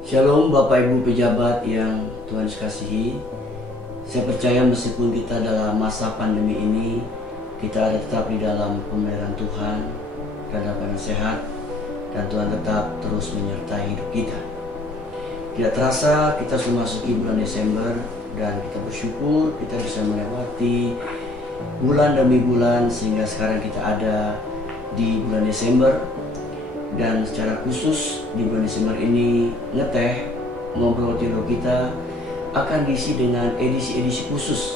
Shalom Bapak Ibu pejabat yang Tuhan kasihi. Saya percaya meskipun kita dalam masa pandemi ini, kita ada tetap di dalam pemeliharaan Tuhan, dalam keadaan sehat, dan Tuhan tetap terus menyertai hidup kita. Tidak terasa kita sudah masuk bulan Desember, dan kita bersyukur kita bisa melewati bulan demi bulan sehingga sekarang kita ada di bulan Desember. Dan secara khusus di bulan Desember ini ngeteh ngobrol teologi kita akan diisi dengan edisi-edisi khusus,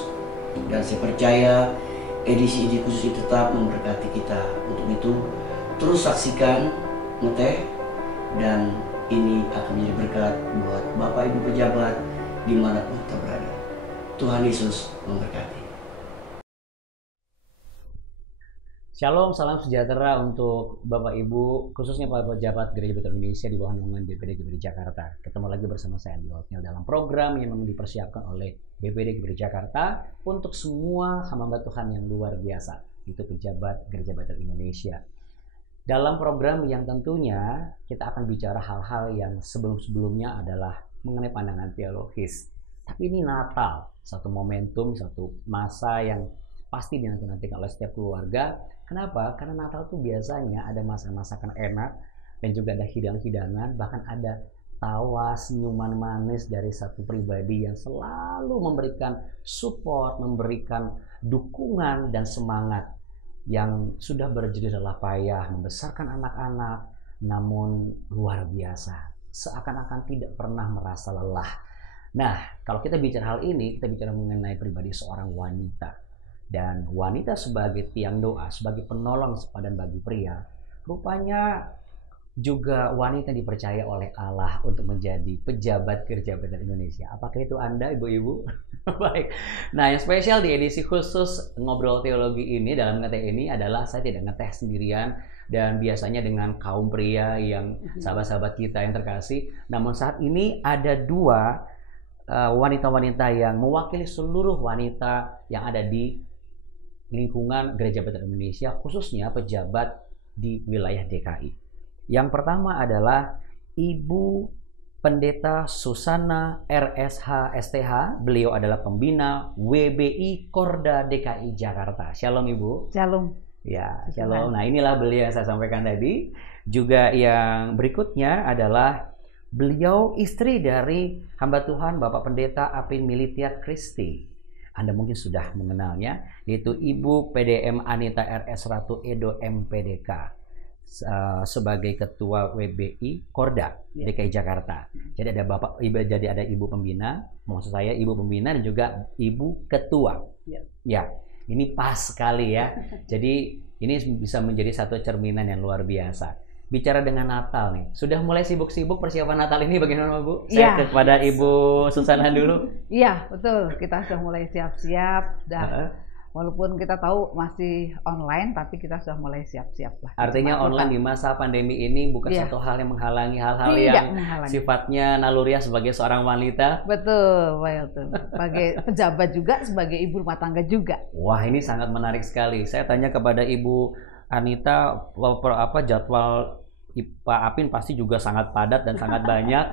dan saya percaya edisi-edisi khusus itu tetap memberkati kita. Untuk itu terus saksikan ngeteh, dan ini akan menjadi berkat buat Bapak Ibu pejabat dimanapun kita berada. Tuhan Yesus memberkati. Shalom, salam sejahtera untuk Bapak Ibu, khususnya para pejabat Gereja Betel Indonesia di bawah naungan BPD GBD Jakarta. Ketemu lagi bersama saya Andi Otniel dalam program yang memang dipersiapkan oleh BPD GBD Jakarta untuk semua hamba Tuhan yang luar biasa, itu pejabat Gereja Betel Indonesia. Dalam program yang tentunya kita akan bicara hal-hal yang sebelum-sebelumnya adalah mengenai pandangan teologis. Tapi ini Natal, satu momentum, satu masa yang pasti dinanti-nantikan oleh setiap keluarga. Kenapa? Karena Natal itu biasanya ada masakan-masakan enak dan juga ada hidangan-hidangan, bahkan ada tawa, senyuman manis dari satu pribadi yang selalu memberikan support, memberikan dukungan dan semangat, yang sudah berjerih lelah payah membesarkan anak-anak, namun luar biasa, seakan-akan tidak pernah merasa lelah. Nah, kalau kita bicara hal ini, kita bicara mengenai pribadi seorang wanita. Dan wanita sebagai tiang doa, sebagai penolong sepadan bagi pria, rupanya juga wanita dipercaya oleh Allah untuk menjadi pejabat Gereja Betel Indonesia. Apakah itu Anda, Ibu-Ibu? Baik. Nah, yang spesial di edisi khusus Ngobrol Teologi ini, dalam ngeteh ini adalah saya tidak ngeteh sendirian, dan biasanya dengan kaum pria yang sahabat-sahabat kita yang terkasih. Namun saat ini ada dua wanita-wanita yang mewakili seluruh wanita yang ada di lingkungan Gereja Betel Indonesia, khususnya pejabat di wilayah DKI. Yang pertama adalah Ibu Pendeta Susana RSH STH. Beliau adalah pembina WBI Korda DKI Jakarta. Shalom Ibu. Shalom. Ya, shalom. Nah, inilah beliau yang saya sampaikan tadi. Juga yang berikutnya adalah beliau istri dari hamba Tuhan Bapak Pendeta Apin Militia Kristi. Anda mungkin sudah mengenalnya, yaitu Ibu PDM Anita RS Ratu Edo MPDK sebagai Ketua WBI Korda DKI Jakarta. Jadi ada ada Ibu Pembina, maksud saya Ibu Pembina dan juga Ibu Ketua. Ya, ini pas sekali ya. Jadi ini bisa menjadi satu cerminan yang luar biasa. Bicara dengan Natal nih, sudah mulai sibuk-sibuk persiapan Natal ini bagaimana Bu? Saya kepada Ibu Susana dulu. Iya, betul. Kita sudah mulai siap-siap. Walaupun kita tahu masih online, tapi kita sudah mulai siap-siap lah. Artinya online di masa pandemi ini bukan satu hal yang menghalangi hal-hal yang sifatnya naluriah sebagai seorang wanita. Betul, betul. Sebagai pejabat juga, sebagai ibu rumah tangga juga. Wah, ini sangat menarik sekali. Saya tanya kepada Ibu Anita, jadwal Pak Apin pasti juga sangat padat dan sangat banyak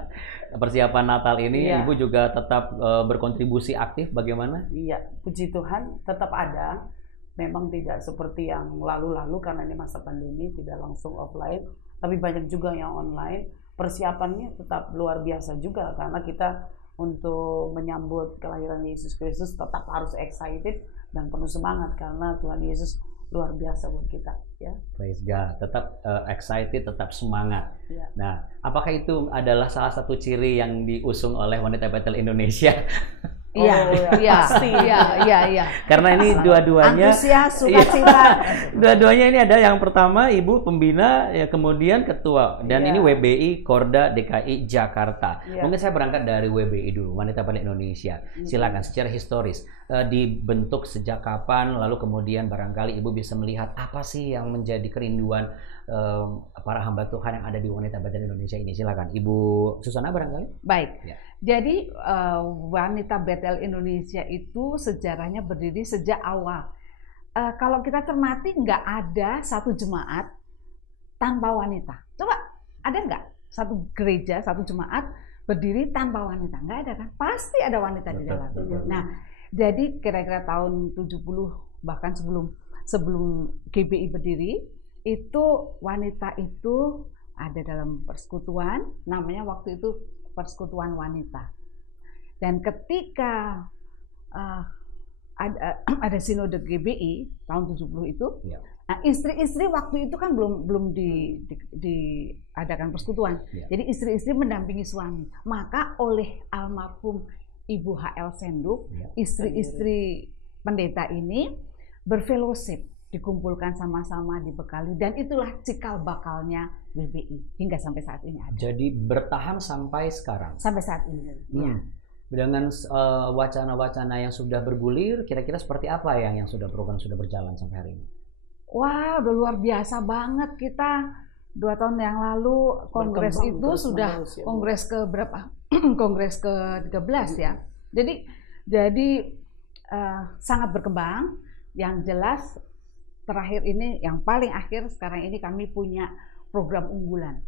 persiapan Natal ini. Ibu juga tetap berkontribusi aktif bagaimana? Iya, puji Tuhan tetap ada. Memang tidak seperti yang lalu-lalu karena ini masa pandemi, tidak langsung offline, tapi banyak juga yang online. Persiapannya tetap luar biasa juga karena kita untuk menyambut kelahiran Yesus Kristus tetap harus excited dan penuh semangat karena Tuhan Yesus luar biasa buat kita, ya. Praise God, tetap excited, tetap semangat. Ya. Nah, apakah itu adalah salah satu ciri yang diusung oleh wanita Betel Indonesia? Iya. Karena ini dua-duanya antusias, sukacita. Dua-duanya ini ada yang pertama Ibu Pembina, ya kemudian Ketua, dan ini WBI Korda DKI Jakarta. Mungkin saya berangkat dari WBI dulu, Wanita Betel Indonesia. Silakan secara historis dibentuk sejak kapan, lalu kemudian barangkali Ibu bisa melihat apa sih yang menjadi kerinduan para hamba Tuhan yang ada di Wanita Betel Indonesia ini. Silakan Ibu Susana barangkali. Baik. Jadi Wanita Betel Indonesia itu sejarahnya berdiri sejak awal. Kalau kita cermati nggak ada satu jemaat tanpa wanita. Coba ada nggak satu gereja, satu jemaat berdiri tanpa wanita? Nggak ada kan? Pasti ada wanita di dalam. Nah, jadi kira-kira tahun 70 bahkan sebelum GBI berdiri, itu wanita itu ada dalam persekutuan, namanya waktu itu Persekutuan Wanita. Dan ketika ada sinode GBI tahun 70 itu, nah, istri-istri waktu itu kan belum diadakan persekutuan. Jadi istri-istri mendampingi suami. Maka oleh almarhum Ibu H.L. Senduk, istri-istri pendeta ini berfellowship, dikumpulkan sama-sama, dibekali, dan itulah cikal bakalnya GBI hingga sampai saat ini ada. Jadi bertahan sampai sekarang. Sampai saat ini. Ya. Dengan wacana-wacana yang sudah bergulir, kira-kira seperti apa yang program sudah berjalan sampai hari ini? Wah, udah luar biasa banget. Kita 2 tahun yang lalu kongres itu sudah kongres ke berapa? Kongres ke-13 ya. Jadi sangat berkembang. Yang jelas terakhir ini, yang paling akhir sekarang ini kami punya program unggulan,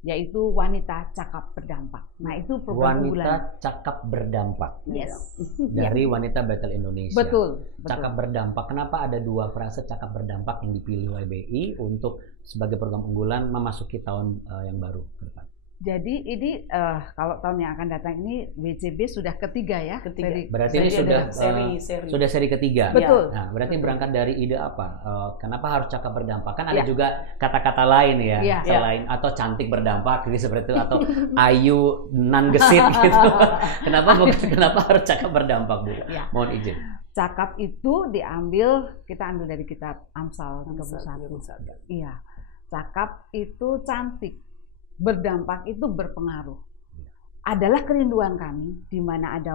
yaitu Wanita Cakap Berdampak. Nah, itu program unggulan. Wanita Cakap Berdampak. Yes. Dari Wanita Bethel Indonesia. Betul. Cakap Berdampak. Kenapa ada 2 frase Cakap Berdampak yang dipilih WBI untuk sebagai program unggulan memasuki tahun yang baru ke depan? Jadi ini kalau tahun yang akan datang ini WCB sudah ketiga ya. Berarti ini sudah seri ketiga. Betul. Nah, berarti berangkat dari ide apa? Kenapa harus cakap berdampak? Kan ada juga kata-kata lain ya, selain atau cantik berdampak gitu seperti itu, atau ayu nan gesit gitu. Kenapa harus cakap berdampak, Bu? Mohon izin. Cakap itu kita ambil dari kitab Amsal 31. Iya. Cakap itu cantik. Berdampak itu berpengaruh. Adalah kerinduan kami di mana ada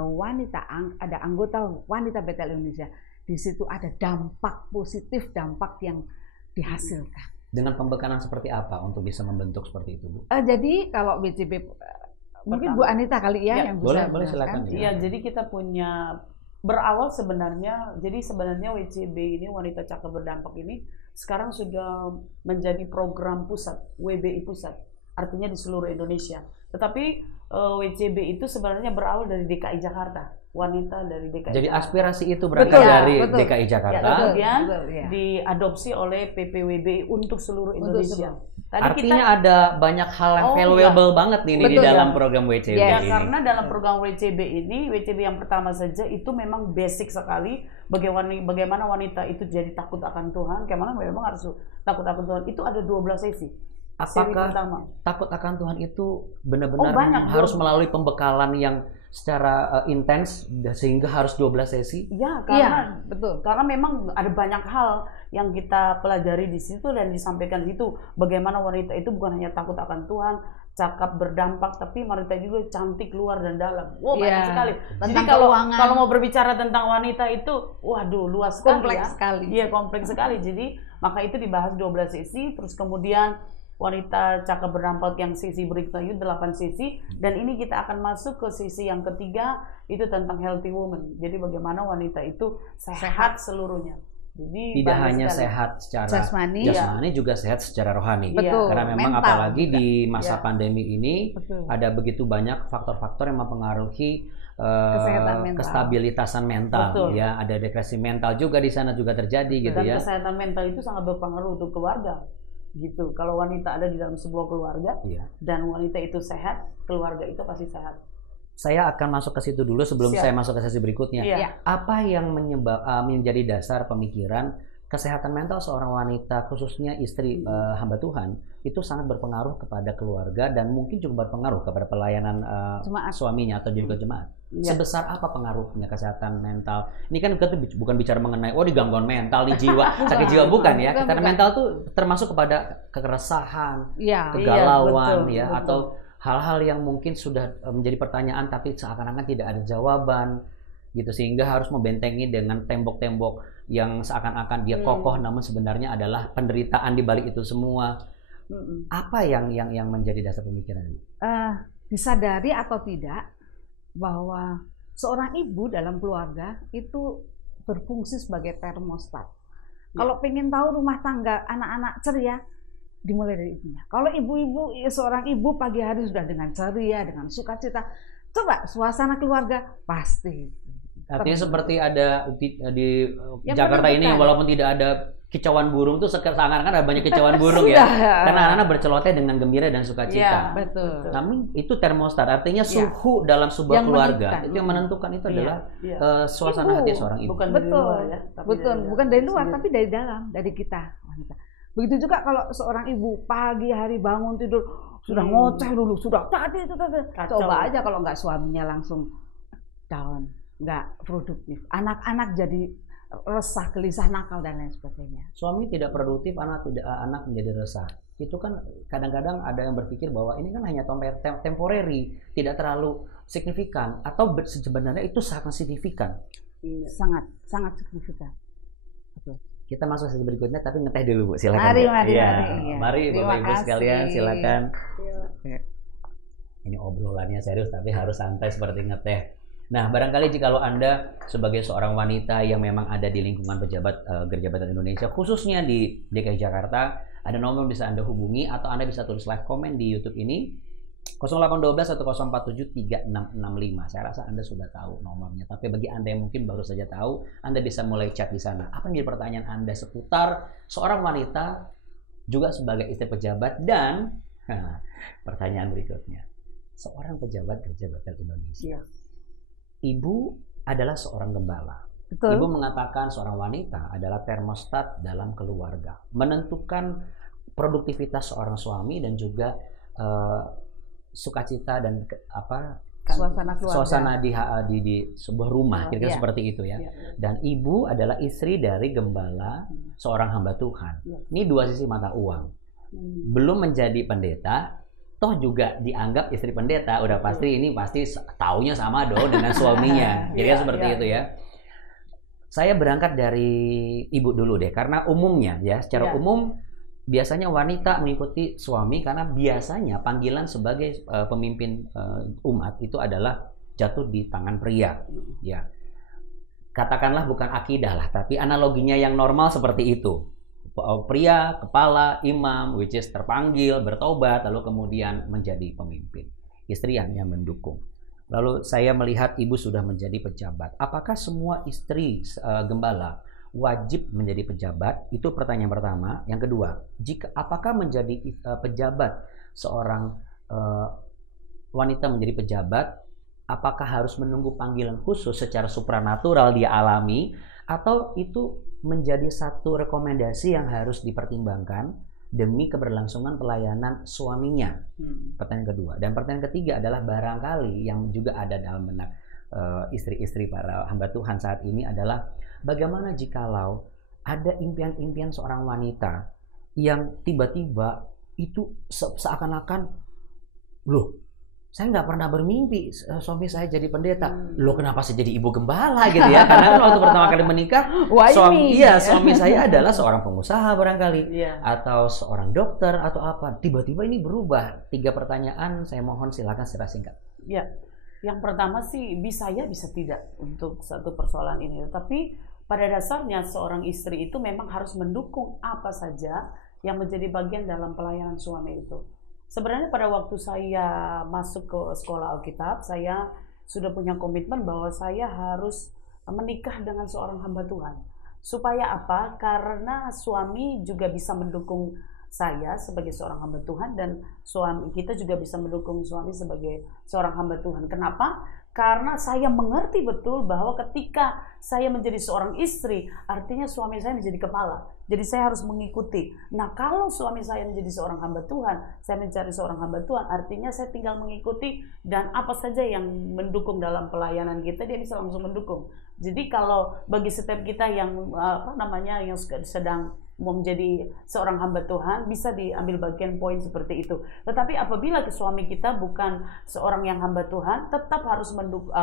anggota Wanita Bethel Indonesia. Di situ ada dampak positif, dampak yang dihasilkan. Dengan pembekalan seperti apa untuk bisa membentuk seperti itu, Bu? Jadi kalau WCB mungkin Bu Anita kali ya yang bisa. Boleh silakan. Iya, jadi kita punya berawal sebenarnya WCB ini, Wanita Cakap Berdampak ini sekarang sudah menjadi program pusat, WBI pusat. Artinya di seluruh Indonesia. Tetapi WCB itu sebenarnya berawal dari DKI Jakarta, wanita dari DKI. Jadi Jakarta. aspirasi itu berasal dari DKI Jakarta. Kemudian diadopsi oleh PPWBI untuk seluruh Indonesia. Artinya ada banyak hal yang valuable banget nih di dalam program WCB ini. Karena dalam program WCB ini, WCB yang pertama saja itu memang basic sekali bagaimana wanita itu jadi takut akan Tuhan. Bagaimana memang harus takut akan Tuhan. Itu ada 12 sesi. Apakah takut akan Tuhan itu benar-benar harus melalui pembekalan yang secara intens sehingga harus 12 sesi? Ya, karena betul. Karena memang ada banyak hal yang kita pelajari di situ dan disampaikan di situ. Bagaimana wanita itu bukan hanya takut akan Tuhan, cakap berdampak, tapi wanita juga cantik luar dan dalam. Wow, banyak sekali. Jadi kalau mau berbicara tentang wanita itu, waduh, luas sekali. Kompleks sekali. Iya, kompleks sekali. Jadi maka itu dibahas 12 sesi, terus kemudian Wanita Cakap Berdampak yang sesi berikutnya 8 sesi, dan ini kita akan masuk ke sesi yang ketiga, itu tentang healthy woman. Jadi bagaimana wanita itu sehat seluruhnya. Jadi tidak hanya sehat secara jasmani juga sehat secara rohani. Betul. Karena memang apalagi di masa pandemi ini ada begitu banyak faktor-faktor yang mempengaruhi kestabilitasan mental. Ya, ada depresi mental juga di sana juga terjadi gitu ya. Dan kesehatan mental itu sangat berpengaruh untuk keluarga. Gitu. Kalau wanita ada di dalam sebuah keluarga dan wanita itu sehat, keluarga itu pasti sehat. Saya akan masuk ke situ dulu sebelum saya masuk ke sesi berikutnya. Apa yang menjadi dasar pemikiran kesehatan mental seorang wanita, khususnya istri hamba Tuhan, itu sangat berpengaruh kepada keluarga dan mungkin juga berpengaruh kepada pelayanan suaminya atau juga jemaat. Sebesar apa pengaruhnya kesehatan mental? Ini kan kita bukan bicara mengenai di gangguan mental, di jiwa, sakit jiwa, bukan ya. Kesehatan mental tuh termasuk kepada keresahan, kegalauan, atau hal-hal yang mungkin sudah menjadi pertanyaan tapi seakan-akan tidak ada jawaban gitu, sehingga harus membentengi dengan tembok-tembok yang seakan-akan dia kokoh namun sebenarnya adalah penderitaan di balik itu semua. Apa yang menjadi dasar pemikiran ini? Disadari atau tidak bahwa seorang ibu dalam keluarga itu berfungsi sebagai termostat. Kalau pengen tahu rumah tangga anak-anak ceria, dimulai dari ibunya. Kalau ibu-ibu, seorang ibu pagi hari sudah dengan ceria, dengan sukacita, coba suasana keluarga pasti. Artinya seperti ada di Jakarta ini, walaupun tidak ada kicauan burung tuh seakan-akan ada banyak kicauan burung ya. Karena anak-anak berceloteh dengan gembira dan sukacita. Ya, betul. Namun itu termostat, artinya suhu dalam sebuah keluarga itu yang menentukan itu adalah suasana hati seorang ibu. Bukan betul, dari luar, ya, betul, bukan dari luar, tapi dari dalam, dari kita wanita. Begitu juga kalau seorang ibu pagi hari bangun tidur sudah ngoceh dulu, sudah tadi itu. Coba aja kalau nggak suaminya langsung down, nggak produktif. Anak-anak jadi resah, gelisah, nakal dan lain sebagainya. Suami tidak produktif, anak menjadi resah. Itu kan kadang-kadang ada yang berpikir bahwa ini kan hanya temporary, tidak terlalu signifikan, atau sebenarnya itu sangat signifikan. Sangat signifikan. Betul. Kita masuk sesi berikutnya, tapi ngeteh dulu Bu, silakan. Mari Bapak Ibu sekalian, silakan. Ini obrolannya serius, tapi harus santai seperti ngeteh. Nah, barangkali jikalau Anda sebagai seorang wanita yang memang ada di lingkungan pejabat Gereja Bethel Indonesia, khususnya di DKI Jakarta, ada nomor bisa Anda hubungi atau Anda bisa tulis live comment di YouTube ini 0812 1047 3665. Saya rasa Anda sudah tahu nomornya, tapi bagi Anda yang mungkin baru saja tahu, Anda bisa mulai chat di sana. Apa yang menjadi pertanyaan Anda seputar seorang wanita juga sebagai istri pejabat dan pertanyaan berikutnya, seorang pejabat Gereja Bethel Indonesia. Ibu adalah seorang gembala. Betul. Ibu mengatakan seorang wanita adalah termostat dalam keluarga, menentukan produktivitas seorang suami dan juga sukacita dan suasana di sebuah rumah, kira-kira seperti itu ya. Dan ibu adalah istri dari gembala, seorang hamba Tuhan. Ini dua sisi mata uang. Belum menjadi pendeta, toh juga dianggap istri pendeta, udah pasti ini pasti taunya sama dong dengan suaminya. Jadi seperti itu ya. Saya berangkat dari ibu dulu deh, karena umumnya ya, secara umum biasanya wanita mengikuti suami karena biasanya panggilan sebagai pemimpin umat itu adalah jatuh di tangan pria. Ya, katakanlah bukan akidah lah, tapi analoginya yang normal seperti itu. Pria, kepala, imam, which is terpanggil, bertobat, lalu kemudian menjadi pemimpin. Istri yang mendukung. Lalu saya melihat ibu sudah menjadi pejabat. Apakah semua istri gembala wajib menjadi pejabat? Itu pertanyaan pertama. Yang kedua, apakah menjadi pejabat seorang wanita menjadi pejabat, apakah harus menunggu panggilan khusus secara supranatural dia alami, atau itu menjadi satu rekomendasi yang harus dipertimbangkan demi keberlangsungan pelayanan suaminya? Pertanyaan kedua. Dan pertanyaan ketiga adalah barangkali yang juga ada dalam benak istri-istri para hamba Tuhan saat ini adalah bagaimana jikalau ada impian-impian seorang wanita yang tiba-tiba itu seakan-akan, loh, saya nggak pernah bermimpi suami saya jadi pendeta. Loh, kenapa saya jadi ibu gembala gitu ya? Karena waktu pertama kali menikah, suami saya adalah seorang pengusaha barangkali, atau seorang dokter atau apa. Tiba-tiba ini berubah. 3 pertanyaan, saya mohon silakan secara singkat. Ya, yang pertama sih bisa ya bisa tidak untuk satu persoalan ini. Tapi pada dasarnya seorang istri itu memang harus mendukung apa saja yang menjadi bagian dalam pelayanan suami itu. Sebenarnya pada waktu saya masuk ke sekolah Alkitab, saya sudah punya komitmen bahwa saya harus menikah dengan seorang hamba Tuhan. Supaya apa? Karena suami juga bisa mendukung saya sebagai seorang hamba Tuhan, dan suami kita juga bisa mendukung suami sebagai seorang hamba Tuhan. Kenapa? Karena saya mengerti betul bahwa ketika saya menjadi seorang istri, artinya suami saya menjadi kepala. Jadi saya harus mengikuti. Nah, kalau suami saya menjadi seorang hamba Tuhan, saya mencari seorang hamba Tuhan, artinya saya tinggal mengikuti, dan apa saja yang mendukung dalam pelayanan kita, dia bisa langsung mendukung. Jadi kalau bagi setiap kita yang yang sedang mau menjadi seorang hamba Tuhan, bisa diambil bagian poin seperti itu. Tetapi apabila suami kita bukan seorang yang hamba Tuhan, tetap harus mendukung.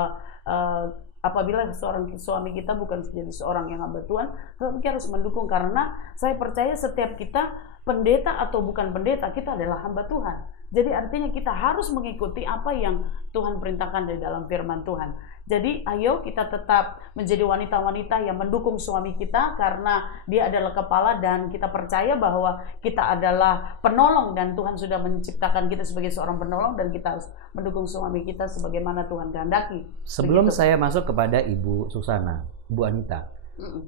Apabila seorang suami kita bukan menjadi seorang yang hamba Tuhan, tetap kita harus mendukung, karena saya percaya setiap kita, pendeta atau bukan pendeta, kita adalah hamba Tuhan. Jadi artinya kita harus mengikuti apa yang Tuhan perintahkan dari dalam firman Tuhan. Jadi ayo kita tetap menjadi wanita-wanita yang mendukung suami kita karena dia adalah kepala, dan kita percaya bahwa kita adalah penolong dan Tuhan sudah menciptakan kita sebagai seorang penolong, dan kita harus mendukung suami kita sebagaimana Tuhan kehendaki. Sebelum saya masuk kepada Ibu Susana, Bu Anita,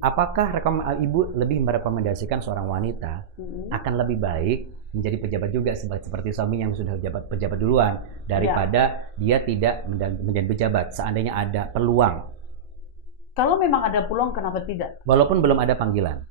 apakah Ibu lebih merekomendasikan seorang wanita akan lebih baik menjadi pejabat juga seperti suami yang sudah pejabat duluan daripada dia tidak menjadi pejabat seandainya ada peluang? Kalau memang ada peluang, kenapa tidak? Walaupun belum ada panggilan.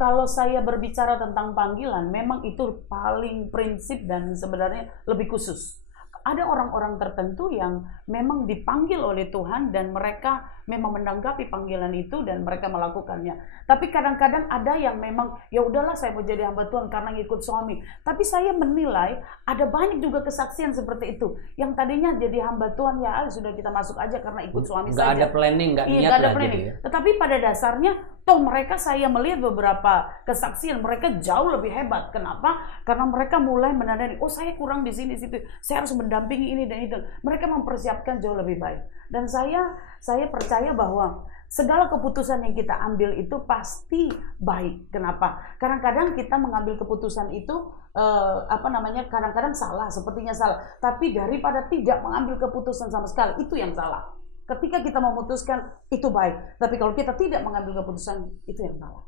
Kalau saya berbicara tentang panggilan, memang itu paling prinsip dan sebenarnya lebih khusus. Ada orang-orang tertentu yang memang dipanggil oleh Tuhan dan mereka memang menanggapi panggilan itu dan mereka melakukannya. Tapi kadang-kadang ada yang memang ya udahlah saya mau jadi hamba Tuhan karena ngikut suami. Tapi saya menilai ada banyak juga kesaksian seperti itu. Yang tadinya jadi hamba Tuhan ya sudah kita masuk aja karena ikut suami saja. Nggak ada planning, nggak niat ada lah planning. gitu ya. Tetapi pada dasarnya toh mereka, saya melihat beberapa kesaksian mereka jauh lebih hebat. Kenapa? Karena mereka mulai menandai, oh saya kurang di sini situ, saya harus mendampingi ini dan itu. Mereka mempersiapkan jauh lebih baik. Dan saya percaya bahwa segala keputusan yang kita ambil itu pasti baik. Kenapa? Kadang-kadang kita mengambil keputusan itu kadang-kadang salah, sepertinya salah. Tapi daripada tidak mengambil keputusan sama sekali, itu yang salah. Ketika kita memutuskan itu baik, tapi kalau kita tidak mengambil keputusan itu yang salah.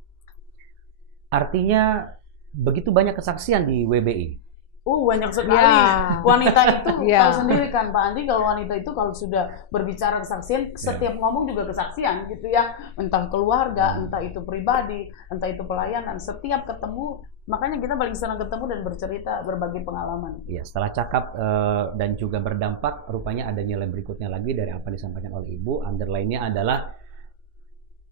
Artinya begitu banyak kesaksian di WBI. Banyak sekali. Wanita itu tahu sendiri kan Pak Andi, kalau wanita itu kalau sudah berbicara kesaksian, setiap ngomong juga kesaksian gitu ya. Entah keluarga, entah itu pribadi, entah itu pelayanan, setiap ketemu. Makanya kita paling senang ketemu dan bercerita, berbagi pengalaman. Ya, setelah cakap dan juga berdampak, rupanya ada nilai berikutnya lagi dari apa disampaikan oleh Ibu. Underline-nya adalah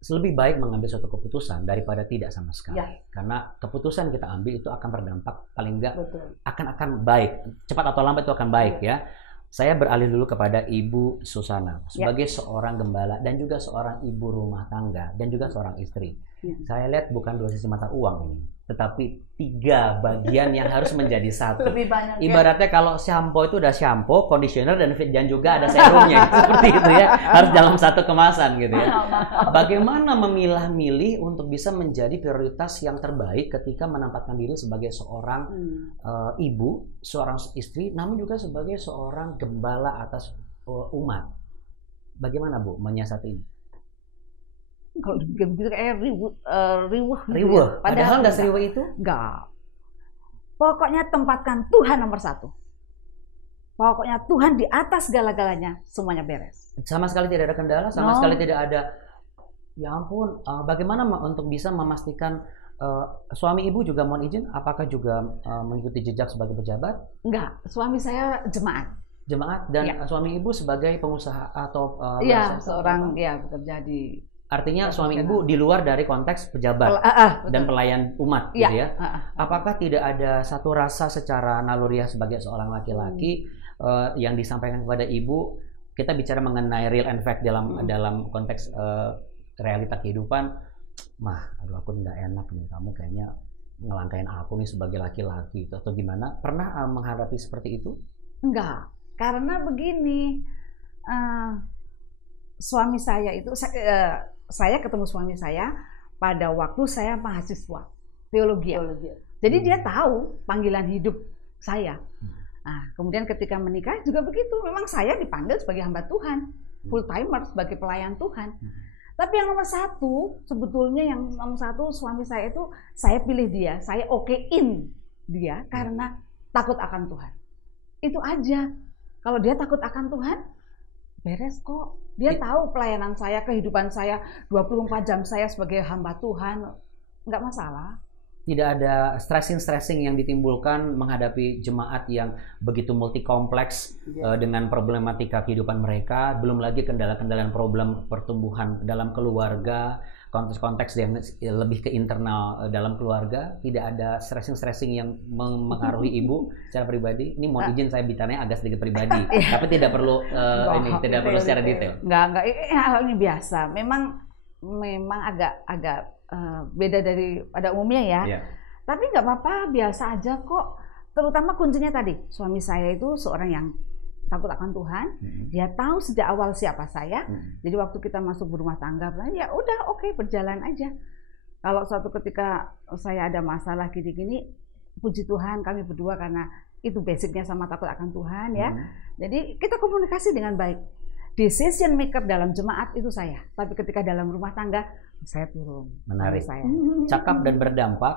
lebih baik mengambil suatu keputusan daripada tidak sama sekali. Ya. Karena keputusan kita ambil itu akan berdampak, paling enggak akan baik. Cepat atau lambat itu akan baik ya. Saya beralih dulu kepada Ibu Susana sebagai seorang gembala dan juga seorang ibu rumah tangga dan juga seorang istri. Saya lihat bukan dua sisi mata uang ini, tetapi 3 bagian yang harus menjadi satu. Lebih banyak. Ibaratnya kalau shampoo itu udah shampoo, conditioner dan juga ada serumnya seperti itu ya. Harus dalam satu kemasan gitu ya. Bagaimana memilah-milih untuk bisa menjadi prioritas yang terbaik ketika menempatkan diri sebagai seorang ibu, seorang istri, namun juga sebagai seorang gembala atas umat. Bagaimana Bu menyiasati ini? Kalau dibikin kayak riwuh. Padahal nggak seriwuh itu? Nggak. Pokoknya tempatkan Tuhan nomor 1. Pokoknya Tuhan di atas segala-galanya, semuanya beres. Sama sekali tidak ada kendala, sama sekali tidak ada. Ya ampun, bagaimana untuk bisa memastikan suami Ibu juga mohon izin, apakah juga mengikuti jejak sebagai pejabat? Enggak, suami saya jemaat. Jemaat dan suami Ibu sebagai pengusaha atau seorang bekerja di. Artinya suami Ibu di luar dari konteks pejabat dan pelayan umat gitu ya. Apakah tidak ada satu rasa secara naluriah sebagai seorang laki-laki yang disampaikan kepada Ibu? Kita bicara mengenai real and fact dalam konteks realita kehidupan. Aduh aku nggak enak nih, kamu kayaknya ngelangkain aku nih sebagai laki-laki atau gimana? Pernah menghadapi seperti itu? Enggak, karena begini, suami saya itu saya ketemu suami saya pada waktu saya mahasiswa teologi. Jadi dia tahu panggilan hidup saya. Nah, kemudian ketika menikah juga begitu. Memang saya dipanggil sebagai hamba Tuhan, full timer sebagai pelayan Tuhan. Tapi yang nomor 1 sebetulnya suami saya itu saya pilih dia, saya okein dia karena takut akan Tuhan. Itu aja. Kalau dia takut akan Tuhan, beres kok. Dia tahu pelayanan saya, kehidupan saya, 24 jam saya sebagai hamba Tuhan, nggak masalah. Tidak ada stressing yang ditimbulkan menghadapi jemaat yang begitu multi kompleks dengan problematika kehidupan mereka, belum lagi kendala-kendala problem pertumbuhan dalam keluarga, konteks-konteks yang lebih ke internal dalam keluarga. Tidak ada stressing yang mengaruhi Ibu secara pribadi. Ini mohon izin saya bicaranya agak sedikit pribadi, tapi tidak perlu tidak perlu secara detail. Enggak, hal ini biasa. Memang agak beda dari pada umumnya ya. Tapi nggak apa-apa, biasa aja kok. terutama kuncinya tadi, suami saya itu seorang yang takut akan Tuhan. Dia tahu sejak awal siapa saya. Jadi waktu kita masuk berumah tangga, ya udah oke, berjalan aja. Kalau suatu ketika saya ada masalah gini-gini, puji Tuhan kami berdua karena itu basicnya sama takut akan Tuhan ya. Jadi kita komunikasi dengan baik. Decision maker dalam jemaat itu saya, tapi ketika dalam rumah tangga saya turun. Menarik. Saya. Cakap dan berdampak,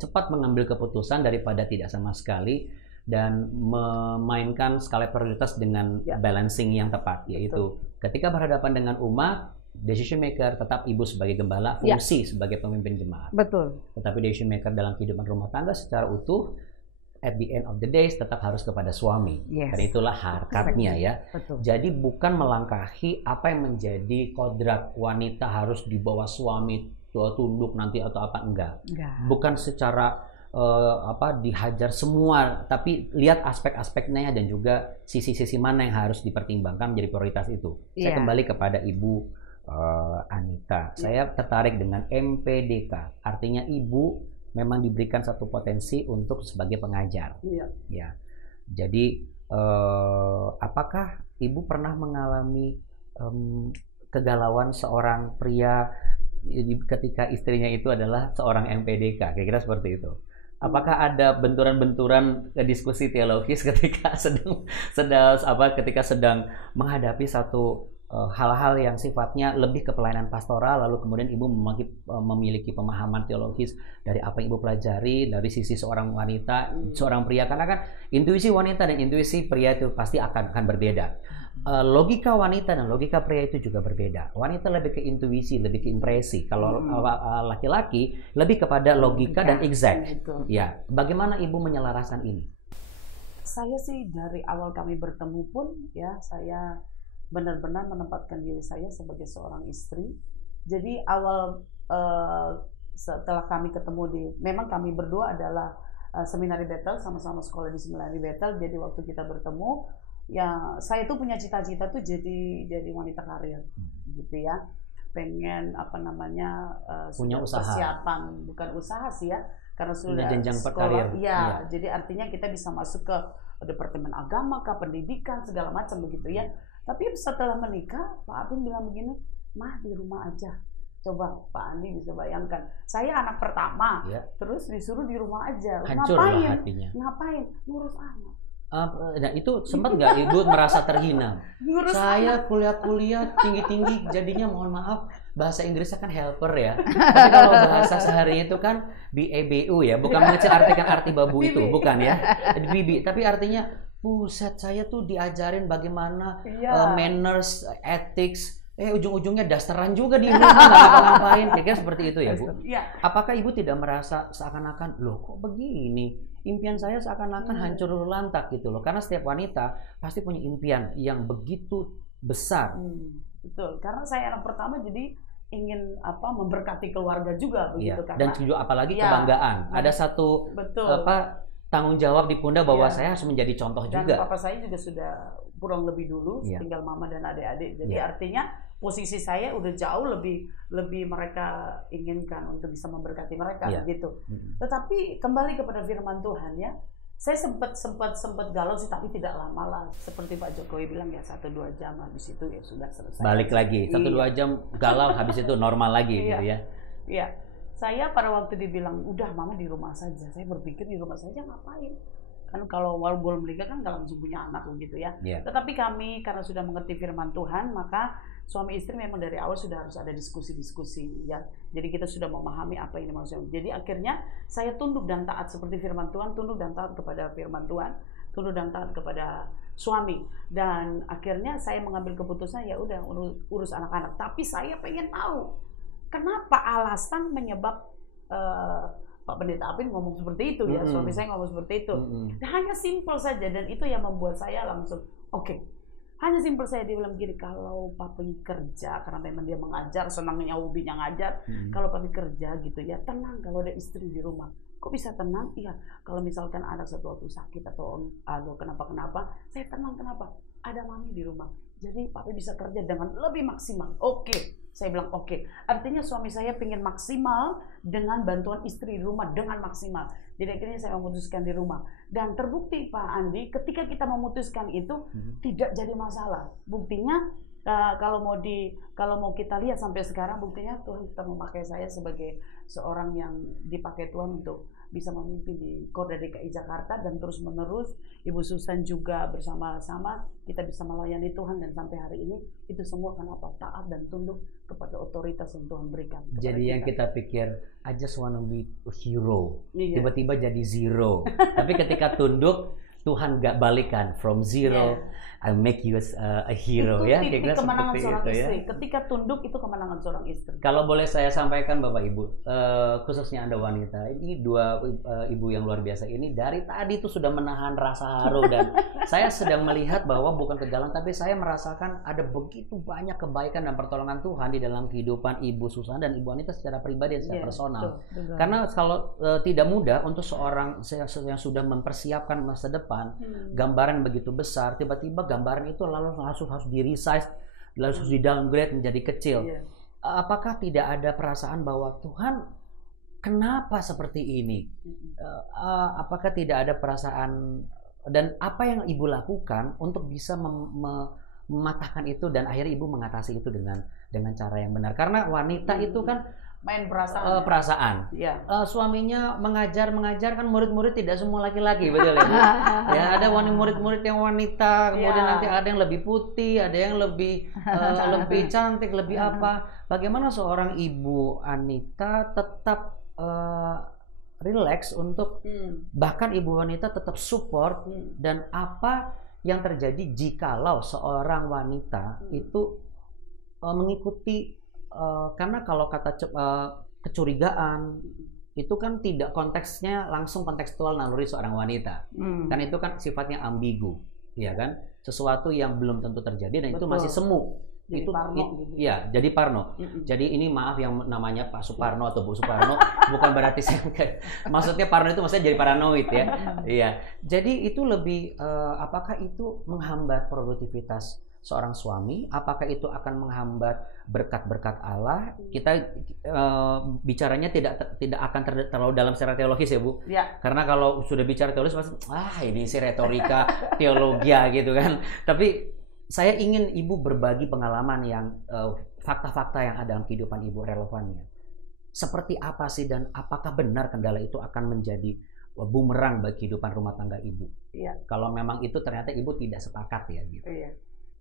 cepat mengambil keputusan daripada tidak sama sekali, dan memainkan skala prioritas dengan balancing yang tepat, yaitu ketika berhadapan dengan umat, decision maker tetap ibu sebagai gembala, fungsi sebagai pemimpin jemaat. Betul. Tetapi decision maker dalam kehidupan rumah tangga secara utuh, at the end of the day tetap harus kepada suami. Dan itulah harkatnya ya. Betul. Jadi bukan melangkahi apa yang menjadi kodrat wanita harus di bawah suami, tunduk nanti atau apa, enggak. Bukan secara dihajar semua, tapi lihat aspek-aspeknya dan juga sisi-sisi mana yang harus dipertimbangkan menjadi prioritas itu. Saya kembali kepada Ibu Anita. Saya tertarik dengan MPDK, artinya ibu memang diberikan satu potensi untuk sebagai pengajar. Ya. Jadi apakah ibu pernah mengalami kegalauan seorang pria ketika istrinya itu adalah seorang MPDK? Kira-kira seperti itu. Apakah ada benturan-benturan diskusi teologis ketika sedang menghadapi satu hal-hal yang sifatnya lebih ke pelayanan pastoral, lalu kemudian ibu memiliki pemahaman teologis dari apa yang ibu pelajari dari sisi seorang wanita, seorang pria, karena kan intuisi wanita dan intuisi pria itu pasti akan berbeda. Logika wanita dan logika pria itu juga berbeda. Wanita lebih ke intuisi, lebih ke impresi. Kalau laki-laki lebih kepada logika dan exact. Ya, bagaimana ibu menyelaraskan ini? Saya sih dari awal kami bertemu pun ya, saya benar-benar menempatkan diri saya sebagai seorang istri. Jadi awal setelah kami ketemu memang kami berdua adalah Seminari Bethel, sama-sama sekolah di Seminari Bethel. Jadi waktu kita bertemu, ya saya tuh punya cita-cita tuh jadi wanita karir, gitu ya. Pengen punya usaha. Persiapan, bukan usaha sih ya, karena sudah jenjang sekolah. Ya, jadi artinya kita bisa masuk ke departemen agama, ke pendidikan segala macam begitu ya. Tapi setelah menikah, Pak Apin bilang begini, mah di rumah aja. Coba Pak Andi bisa bayangkan, saya anak pertama, terus disuruh di rumah aja. Hancurlah hatinya. Ngapain? Ngurus anak. Nah itu sempat nggak ibu merasa terhina? Saya kuliah tinggi-tinggi, jadinya mohon maaf bahasa Inggrisnya kan helper ya. Tapi kalau bahasa sehari itu kan BABU ya, bukan mengecil artikan arti babu itu, bukan ya, bibi. Tapi artinya buset, saya tuh diajarin bagaimana manners, ethics, ujung-ujungnya dasteran juga di rumah, nggak ngapa-ngapain. Kira-kira seperti itu ya, Bu? Apakah ibu tidak merasa seakan-akan, loh kok begini? Impian saya seakan-akan hancur lantak gitu loh. Karena setiap wanita pasti punya impian yang begitu besar. Betul, karena saya anak pertama jadi ingin memberkati keluarga juga begitu kan. Dan juga apalagi kebanggaan. Ada satu tanggung jawab di pundak bahwa saya harus menjadi contoh juga. Dan papa saya juga sudah pulang lebih dulu, tinggal mama dan adik-adik. Jadi artinya posisi saya udah jauh lebih mereka inginkan untuk bisa memberkati mereka gitu. Tetapi kembali kepada firman Tuhan ya, saya sempat galau sih, tapi tidak lama lah. Seperti Pak Jokowi bilang ya 1-2 jam, habis itu ya sudah selesai. Balik lagi 1-2 jam galau, habis itu normal lagi gitu ya. Iya. Saya pada waktu dibilang, udah mama di rumah saja. Saya berpikir di rumah saja ngapain? Kan kalau belum menikah kan nggak langsung punya anak gitu ya. Tetapi kami karena sudah mengerti firman Tuhan, maka suami istri memang dari awal sudah harus ada diskusi-diskusi ya. Jadi kita sudah memahami apa yang dimaksudkan. Jadi akhirnya saya tunduk dan taat seperti firman Tuhan, tunduk dan taat kepada firman Tuhan, tunduk dan taat kepada suami. Dan akhirnya saya mengambil keputusan ya udah urus anak-anak. Tapi saya pengen tahu kenapa alasan menyebab Pak Pendeta Apin ngomong seperti itu ya, suami saya ngomong seperti itu. Hanya simpel saja, dan itu yang membuat saya langsung oke. Hanya simpel saya, dia bilang gini, kalau papi kerja, karena memang dia mengajar, senangnya hobinya ngajar, kalau papi kerja gitu ya, tenang kalau ada istri di rumah. Kok bisa tenang? Iya, kalau misalkan anak satu waktu sakit atau kenapa-kenapa, saya tenang. Kenapa? Ada mami di rumah. Jadi papi bisa kerja dengan lebih maksimal. Oke. Saya bilang oke. Artinya suami saya pengen maksimal dengan bantuan istri di rumah dengan maksimal. Jadi akhirnya saya memutuskan di rumah. Dan terbukti Pak Andi, ketika kita memutuskan itu tidak jadi masalah. Buktinya kalau mau kita lihat sampai sekarang, buktinya Tuhan tetap memakai saya sebagai seorang yang dipakai Tuhan untuk bisa memimpin di Korda DKI Jakarta, dan terus menerus Ibu Susan juga bersama-sama kita bisa melayani Tuhan, dan sampai hari ini itu semua kenapa? Taat dan tunduk kepada otoritas yang Tuhan berikan. Jadi yang kita pikir I just wanna be a hero, Iya. tiba-tiba jadi zero. Tapi ketika tunduk, Tuhan gak balikan from zero, I make you a hero. Itu Ya, titik kira-kira kemenangan seperti seorang itu, istri. ya. Ketika tunduk itu kemenangan seorang istri. Kalau boleh saya sampaikan Bapak Ibu, khususnya Anda wanita, ini dua ibu yang luar biasa ini dari tadi tuh sudah menahan rasa haru, dan saya sedang melihat bahwa bukan kegalan, tapi saya merasakan ada begitu banyak kebaikan dan pertolongan Tuhan di dalam kehidupan Ibu Susan dan Ibu Anita secara pribadi dan secara personal. Betul. Karena kalau tidak mudah untuk seorang yang sudah mempersiapkan masa depan, gambaran begitu besar, tiba-tiba gambaran itu langsung harus di-resize, langsung di-downgrade menjadi kecil. Apakah tidak ada perasaan bahwa Tuhan, kenapa seperti ini? Apakah tidak ada perasaan, dan apa yang Ibu lakukan untuk bisa mematahkan itu, dan akhirnya Ibu mengatasi itu dengan cara yang benar? Karena wanita itu kan main perasaan. Perasaan. Ya. Suaminya mengajar kan, murid-murid tidak semua laki-laki, betul ya? Ya, ada murid-murid yang wanita, kemudian nanti ada yang lebih putih, ada yang lebih lebih cantik, lebih apa. Bagaimana seorang Ibu Anita tetap relax untuk bahkan Ibu Wanita tetap support, dan apa yang terjadi jikalau seorang wanita itu mengikuti, karena kalau kata kecurigaan itu kan tidak konteksnya langsung kontekstual naluri seorang wanita, kan itu kan sifatnya ambigu, ya kan, sesuatu yang belum tentu terjadi, dan itu masih semu. Jadi Itu parno, gitu. Ya, jadi parno. Jadi ini maaf yang namanya Pak Suparno atau Bu Suparno, bukan berarti saya maksudnya parno itu maksudnya jadi paranoid, ya. Iya. Jadi itu lebih apakah itu menghambat produktivitas seorang suami? Apakah itu akan menghambat berkat-berkat Allah? Kita bicaranya tidak akan terlalu dalam secara teologis, ya Bu. Ya. Karena kalau sudah bicara teologis pasti ini sih retorika teologia gitu kan. Tapi saya ingin Ibu berbagi pengalaman yang fakta-fakta yang ada dalam kehidupan Ibu, relevannya. Seperti apa sih, dan apakah benar kendala itu akan menjadi bumerang bagi kehidupan rumah tangga Ibu? Iya. Kalau memang itu ternyata Ibu tidak sepakat, ya gitu. Iya.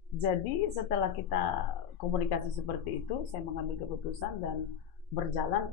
Jadi setelah kita komunikasi seperti itu, saya mengambil keputusan dan berjalan.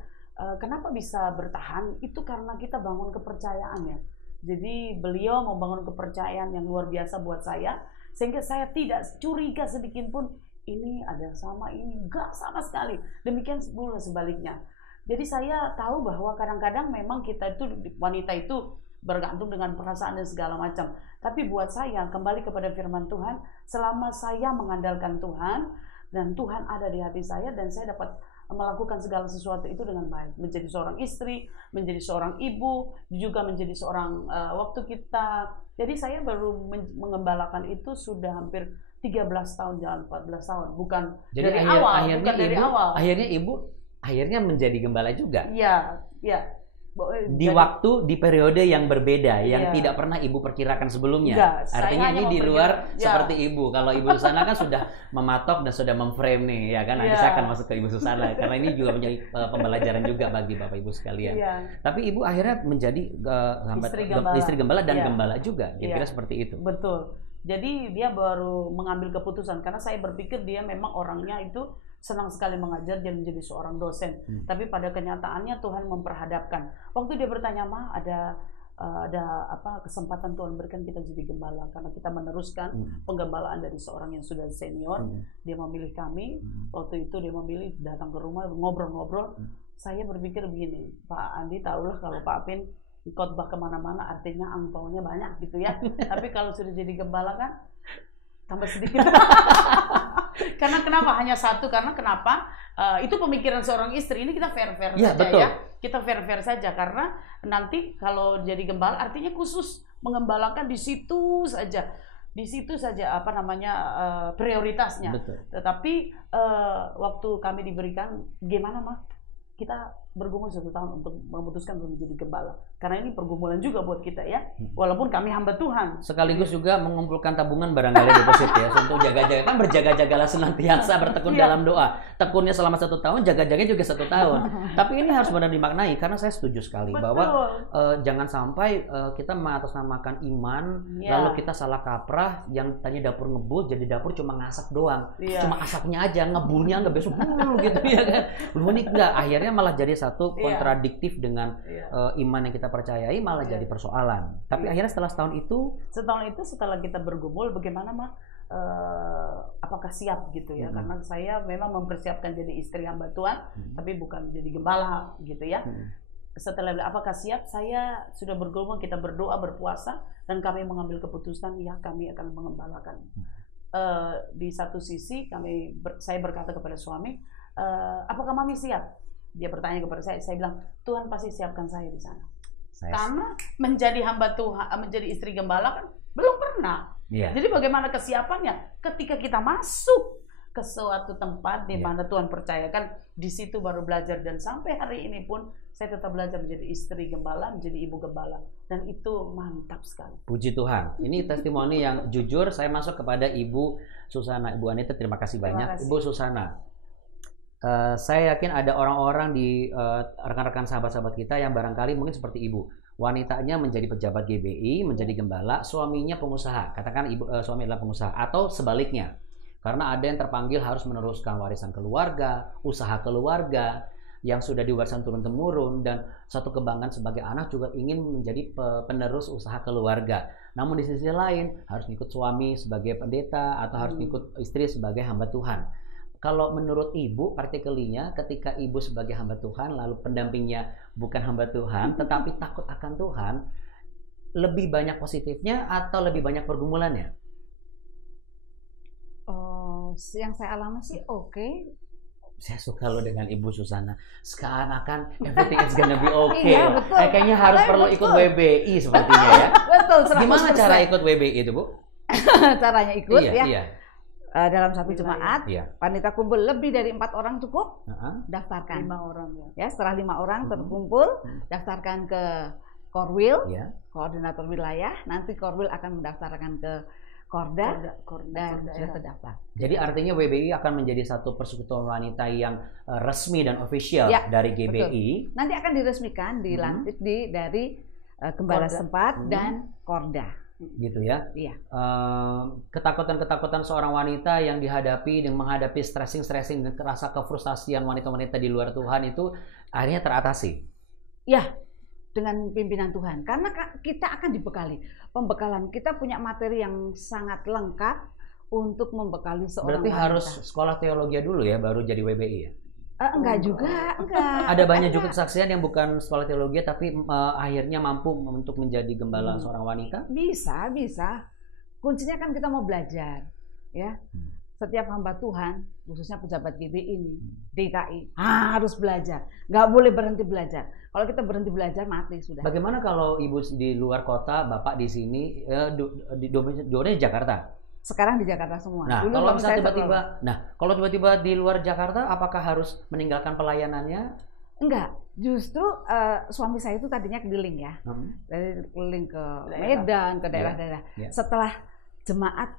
Kenapa bisa bertahan? Itu karena kita bangun kepercayaan, ya. Jadi beliau membangun kepercayaan yang luar biasa buat saya, sehingga saya tidak curiga sedikit pun ini ada sama ini, enggak sama sekali. Demikian pula sebaliknya. Jadi saya tahu bahwa kadang-kadang memang kita itu, wanita itu bergantung dengan perasaan dan segala macam. Tapi buat saya, kembali kepada firman Tuhan, selama saya mengandalkan Tuhan dan Tuhan ada di hati saya, dan saya dapat melakukan segala sesuatu itu dengan baik, menjadi seorang istri, menjadi seorang ibu, juga menjadi seorang waktu kita. Jadi saya baru mengembalakan itu sudah hampir 13 tahun, jalan 14 tahun, bukan jadi dari awal, bukan dari awal. Akhirnya Ibu menjadi gembala juga. Iya. Di periode yang berbeda, yang tidak pernah Ibu perkirakan sebelumnya. Enggak, artinya ini di luar seperti Ibu. Kalau Ibu Susana kan sudah mematok dan sudah memframe nih, ya kan. Nanti saya akan masuk ke Ibu Susana karena ini juga menjadi pembelajaran juga bagi Bapak Ibu sekalian. Tapi Ibu akhirnya menjadi istri gembala dan gembala juga. Kira-kira seperti itu. Betul. Jadi dia baru mengambil keputusan, karena saya berpikir dia memang orangnya itu senang sekali mengajar, dia menjadi seorang dosen. Tapi pada kenyataannya Tuhan memperhadapkan. Waktu dia bertanya, "Ma, ada kesempatan Tuhan berikan kita jadi gembala, karena kita meneruskan penggembalaan dari seorang yang sudah senior." Dia memilih kami. Waktu itu dia memilih datang ke rumah, ngobrol-ngobrol. Saya berpikir begini, Pak Andi tahulah kalau Pak Apin khotbah kemana-mana artinya angpaunya banyak gitu ya. Tapi kalau sudah jadi gembala kan tambah sedikit. Karena kenapa hanya satu? Karena kenapa? Itu pemikiran seorang istri. Ini kita fair-fair saja betul. ya. Kita fair-fair saja karena nanti kalau jadi gembala artinya khusus mengembalakan di situ saja. Di situ saja apa namanya prioritasnya. Betul. Tetapi waktu kami diberikan gimana mah kita bergumul 1 tahun untuk memutuskan untuk menjadi gembala karena ini pergumulan juga buat kita ya, walaupun kami hamba Tuhan. Sekaligus juga mengumpulkan tabungan barangkali deposit ya untuk jaga-jaga, kan berjaga-jagalah senantiasa bertekun dalam doa. Tekunnya selama 1 tahun, jaga-jaganya juga 1 tahun. Tapi ini harus benar dimaknai karena saya setuju sekali bahwa jangan sampai kita mengatasnamakan iman lalu kita salah kaprah, yang tadinya dapur ngebul jadi dapur cuma ngasak doang, cuma asapnya aja, ngebulnya nggak besok gitu ya kan. Lu ini enggak, akhirnya malah jadi satu kontradiktif dengan iman yang kita percayai, malah jadi persoalan. Tapi akhirnya setelah setahun itu setelah kita bergumul bagaimana mah apakah siap gitu ya, karena saya memang mempersiapkan jadi istri hamba Tuhan tapi bukan jadi gembala gitu ya. Setelah apakah siap, saya sudah bergumul, kita berdoa, berpuasa, dan kami mengambil keputusan ya kami akan mengembalakan. Di satu sisi saya berkata kepada suami, apakah mami siap? Dia bertanya kepada saya bilang, Tuhan pasti siapkan saya di sana. Karena menjadi hamba Tuhan, menjadi istri gembala kan belum pernah. Jadi bagaimana kesiapannya? Ketika kita masuk ke suatu tempat di mana Tuhan percayakan, di situ baru belajar, dan sampai hari ini pun saya tetap belajar menjadi istri gembala, menjadi ibu gembala, dan itu mantap sekali. Puji Tuhan. Ini testimoni yang jujur. Saya masuk kepada Ibu Susana. Ibu Anita, terima kasih banyak. Ibu Susana, saya yakin ada orang-orang di rekan-rekan sahabat-sahabat kita yang barangkali mungkin seperti ibu, wanitanya menjadi pejabat GBI, menjadi gembala, suaminya pengusaha, katakan ibu suami adalah pengusaha, atau sebaliknya, karena ada yang terpanggil harus meneruskan warisan keluarga, usaha keluarga yang sudah diwariskan turun-temurun, dan satu kebanggaan sebagai anak juga ingin menjadi penerus usaha keluarga. Namun di sisi lain harus ikut suami sebagai pendeta atau harus ikut istri sebagai hamba Tuhan. Kalau menurut ibu, partikelnya ketika ibu sebagai hamba Tuhan, lalu pendampingnya bukan hamba Tuhan, tetapi takut akan Tuhan, lebih banyak positifnya atau lebih banyak pergumulannya? Yang saya alami sih oke. Saya suka lo dengan Ibu Susana. Seakan-akan everything is gonna be okay. Iya, betul. Kayaknya harus perlu ikut WBI sepertinya ya. Betul, 100%. Gimana cara ikut WBI itu, Bu? Caranya ikut ya. Iya. Dalam satu jemaat, wanita kumpul lebih dari 4 orang cukup, daftarkan. 5 orang ya. Setelah 5 orang terkumpul, daftarkan ke Korwil, koordinator wilayah. Nanti Korwil akan mendaftarkan ke Korda dan sudah terdaftar. Jadi artinya WBI akan menjadi satu persekutuan wanita yang resmi dan official dari GBI. Betul. Nanti akan diresmikan, dilantik dari gembala setempat dan Korda. Gitu ya. Iya. Ketakutan-ketakutan seorang wanita yang dihadapi dan menghadapi stressing dan rasa kefrustasian wanita-wanita di luar Tuhan itu akhirnya teratasi. Ya, dengan pimpinan Tuhan. Karena kita akan dibekali. Pembekalan kita punya materi yang sangat lengkap untuk membekali seorang Berarti wanita. Harus sekolah teologi dulu ya, baru jadi WBI ya? Enggak juga, enggak. Ada banyak juga kesaksian yang bukan sekolah teologi tapi akhirnya mampu untuk menjadi gembala seorang wanita? Bisa. Kuncinya kan kita mau belajar, ya. Setiap hamba Tuhan, khususnya pejabat GBI ini, DKI, harus belajar. Nggak boleh berhenti belajar. Kalau kita berhenti belajar, mati sudah. Bagaimana kalau ibu di luar kota, bapak di sini, di Jakarta? Sekarang di Jakarta semua. Nah, kalau misalnya kalau tiba-tiba di luar Jakarta, apakah harus meninggalkan pelayanannya? Enggak, justru suami saya itu tadinya keliling ya, dari keliling ke Medan, ke daerah-daerah. Setelah jemaat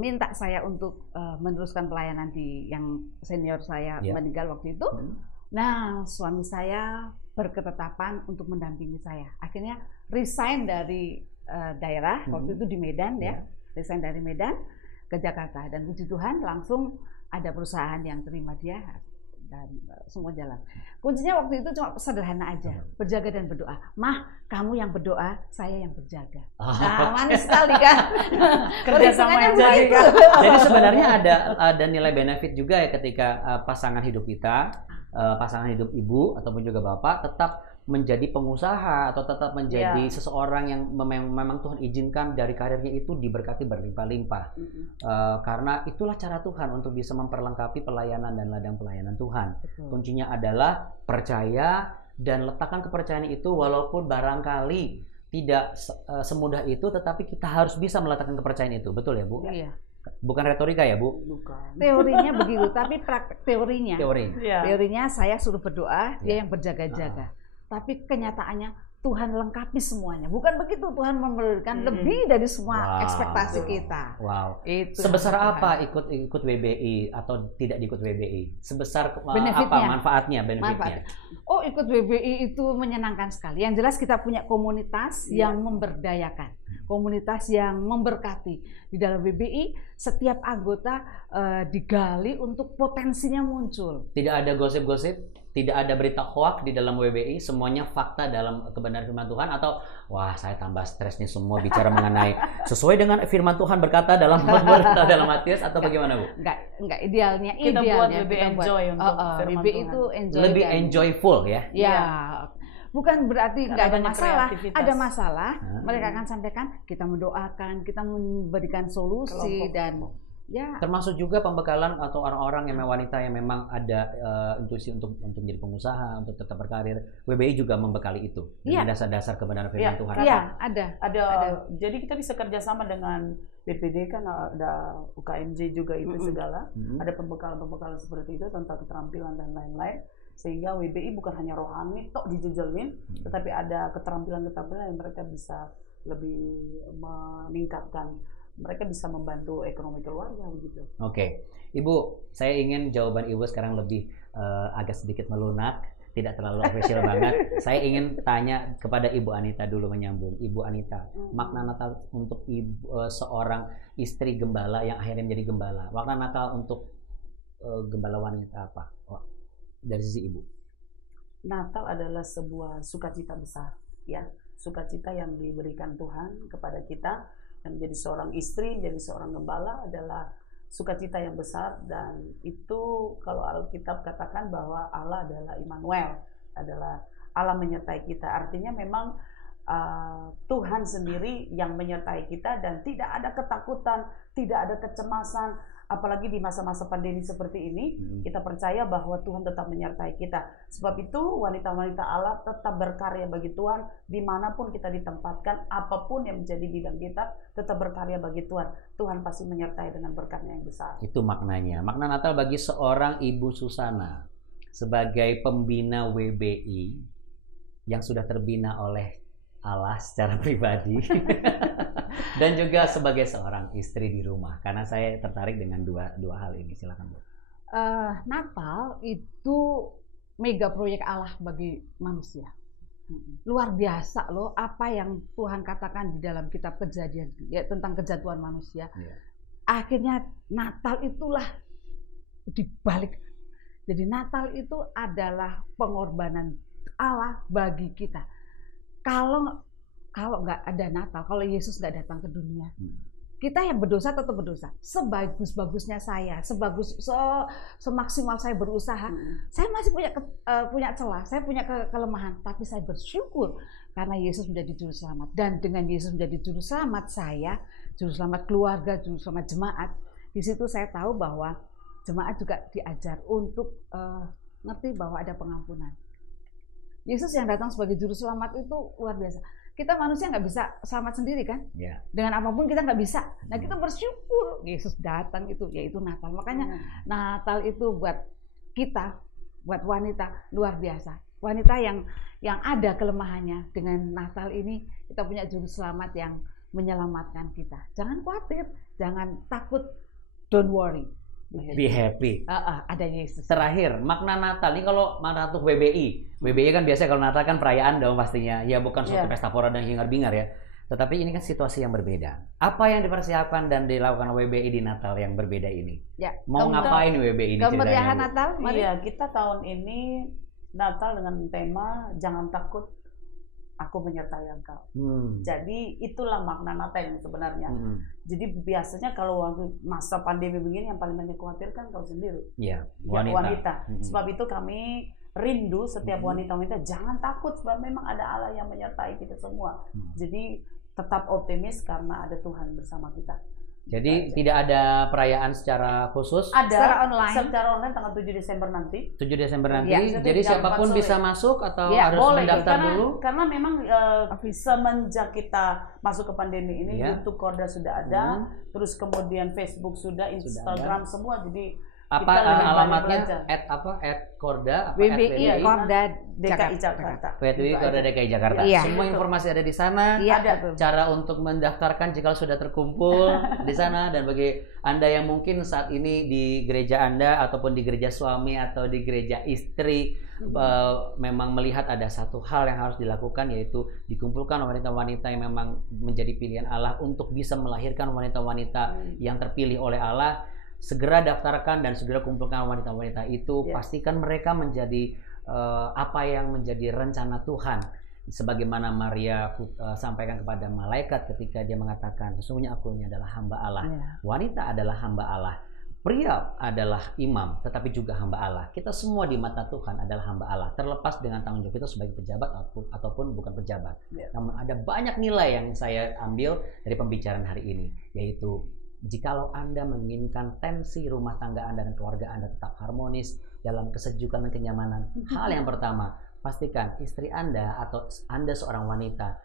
minta saya untuk meneruskan pelayanan di yang senior saya meninggal waktu itu, nah suami saya berketetapan untuk mendampingi saya. Akhirnya resign dari daerah waktu itu di Medan resign dari Medan ke Jakarta, dan puji Tuhan langsung ada perusahaan yang terima dia dan semua jalan. Kuncinya waktu itu cuma sederhana aja, berjaga dan berdoa. Mah, kamu yang berdoa, saya yang berjaga. Nah, manis sekali kan? Kerjasama yang jadi kan. Jadi sebenarnya ada nilai benefit juga ya ketika pasangan hidup kita, pasangan hidup ibu ataupun juga bapak tetap menjadi pengusaha atau tetap menjadi seseorang yang memang Tuhan izinkan dari karirnya itu diberkati berlimpah-limpah. Karena itulah cara Tuhan untuk bisa memperlengkapi pelayanan dan ladang pelayanan Tuhan. Kuncinya adalah percaya dan letakkan kepercayaan itu, walaupun barangkali tidak semudah itu, tetapi kita harus bisa meletakkan kepercayaan itu. Betul ya, Bu? Iya. Bukan retorika ya, Bu? Bukan. Teorinya begitu, tapi praktek teorinya. Teori. Teorinya saya suruh berdoa, dia yang berjaga-jaga. Tapi kenyataannya Tuhan lengkapi semuanya. Bukan begitu, Tuhan memberikan lebih dari semua ekspektasi kita. Wow. Itu sebesar apa ikut WBI atau tidak ikut WBI? Sebesar benefitnya, apa manfaatnya, benefitnya? Oh, ikut WBI itu menyenangkan sekali. Yang jelas kita punya komunitas yang memberdayakan, komunitas yang memberkati. Di dalam WBI setiap anggota digali untuk potensinya muncul. Tidak ada gosip-gosip, tidak ada berita hoax di dalam WBI, semuanya fakta dalam kebenaran firman Tuhan, atau wah saya tambah stres nih semua bicara mengenai sesuai dengan firman Tuhan berkata dalam dalam Matius, atau bagaimana, Bu? Enggak, idealnya kita buat lebih enjoy untuk firman WBI Tuhan. itu enjoy, lebih enjoyful ya. Ya. Bukan berarti nggak ada masalah, ada masalah mereka akan sampaikan, kita mendoakan, kita memberikan solusi dan ya. Termasuk juga pembekalan atau orang-orang yang wanita yang memang ada intuisi untuk menjadi pengusaha, untuk tetap berkarir. WBI juga membekali itu dengan dasar-dasar kebenaran firman Tuhan. Iya, ada. Jadi kita bisa kerjasama dengan BPD, kan ada UKMJ juga itu segala. Ada pembekalan-pembekalan seperti itu tentang keterampilan dan lain-lain. Sehingga WBI bukan hanya rohani tok dijejelin, tetapi ada keterampilan-keterampilan yang mereka bisa lebih meningkatkan. Mereka bisa membantu ekonomi keluarga begitu. Oke, Ibu, saya ingin jawaban Ibu sekarang lebih agak sedikit melunak, tidak terlalu official banget. Saya ingin tanya kepada Ibu Anita dulu, menyambung. Ibu Anita, makna Natal untuk seorang istri gembala yang akhirnya menjadi gembala. Makna Natal untuk gembala wanita apa? Dari sisi Ibu. Natal adalah sebuah sukacita besar, ya, sukacita yang diberikan Tuhan kepada kita. Dan menjadi seorang istri, menjadi seorang gembala adalah sukacita yang besar, dan itu kalau Alkitab katakan bahwa Allah adalah Immanuel, adalah Allah menyertai kita. Artinya memang Tuhan sendiri yang menyertai kita, dan tidak ada ketakutan, tidak ada kecemasan. Apalagi di masa-masa pandemi seperti ini, kita percaya bahwa Tuhan tetap menyertai kita. Sebab itu wanita-wanita Allah tetap berkarya bagi Tuhan, dimanapun kita ditempatkan, apapun yang menjadi bidang kita, tetap berkarya bagi Tuhan. Tuhan pasti menyertai dengan berkat-Nya yang besar. Itu maknanya. Makna Natal bagi seorang Ibu Susana sebagai pembina WBI yang sudah terbina oleh Allah secara pribadi dan juga sebagai seorang istri di rumah, karena saya tertarik dengan dua hal ini. Silakan, Bu. Natal itu mega proyek Allah bagi manusia. Luar biasa loh apa yang Tuhan katakan di dalam kitab Kejadian ya, tentang kejatuhan manusia. Akhirnya Natal itulah dibalik. Jadi Natal itu adalah pengorbanan Allah bagi kita. Kalau nggak ada Natal, kalau Yesus nggak datang ke dunia, kita yang berdosa tetap berdosa. Sebagus-bagusnya saya, semaksimal saya berusaha, saya masih punya celah, saya punya kelemahan, tapi saya bersyukur karena Yesus menjadi juru selamat. Dan dengan Yesus menjadi juru selamat saya, juru selamat keluarga, juru selamat jemaat, di situ saya tahu bahwa jemaat juga diajar untuk ngerti bahwa ada pengampunan. Yesus yang datang sebagai juru selamat itu luar biasa. Kita manusia nggak bisa selamat sendiri kan? Dengan apapun kita nggak bisa. Nah kita bersyukur Yesus datang itu, yaitu Natal. Makanya Natal itu buat kita, buat wanita luar biasa. Wanita yang ada kelemahannya, dengan Natal ini kita punya juru selamat yang menyelamatkan kita. Jangan khawatir, jangan takut, don't worry. Be happy. Ada Yesus. Terakhir, makna Natal ini kalau makna untuk WBI. WBI kan biasanya kalau Natal kan perayaan dong pastinya. Ya bukan suatu pesta pora dan hingar-bingar ya. Tetapi ini kan situasi yang berbeda. Apa yang dipersiapkan dan dilakukan WBI di Natal yang berbeda ini? Mau ngapain WBI ini? Kemeriahan Natal? Iya, kita tahun ini Natal dengan tema jangan takut, aku menyertai engkau. Jadi itulah makna Natal yang sebenarnya. Jadi biasanya kalau waktu masa pandemi begini yang paling banyak khawatirkan kau sendiri. Iya, wanita. Sebab itu kami rindu setiap wanita-wanita jangan takut sebab memang ada Allah yang menyertai kita semua. Jadi tetap optimis karena ada Tuhan bersama kita. Jadi tidak ada perayaan secara khusus? Ada secara online tanggal 7 Desember nanti. 7 Desember nanti. Ya, jadi siapapun bisa masuk atau ya, harus boleh, mendaftar dulu? Karena memang semenjak kita masuk ke pandemi ini, YouTube Korda sudah ada, terus kemudian Facebook sudah, Instagram semua. Jadi apa alamatnya? @Korda WBI Korda DKI Jakarta. WBI Korda DKI Jakarta. Iya. Semua informasi ada di sana. Iya, ada cara untuk mendaftarkan jika sudah terkumpul di sana. Dan bagi Anda yang mungkin saat ini di gereja Anda ataupun di gereja suami atau di gereja istri memang melihat ada satu hal yang harus dilakukan, yaitu dikumpulkan wanita-wanita yang memang menjadi pilihan Allah untuk bisa melahirkan wanita-wanita yang terpilih oleh Allah. Segera daftarkan dan segera kumpulkan wanita-wanita itu. Pastikan mereka menjadi apa yang menjadi rencana Tuhan, sebagaimana Maria sampaikan kepada malaikat ketika dia mengatakan, sesungguhnya aku ini adalah hamba Allah. Wanita adalah hamba Allah, pria adalah imam tetapi juga hamba Allah. Kita semua di mata Tuhan adalah hamba Allah, terlepas dengan tanggung jawab kita sebagai pejabat ataupun bukan pejabat. Namun ada banyak nilai yang saya ambil dari pembicaraan hari ini, yaitu jikalau Anda menginginkan tensi rumah tangga Anda dan keluarga Anda tetap harmonis dalam kesejukan dan kenyamanan, hal yang pertama, pastikan istri Anda atau Anda seorang wanita,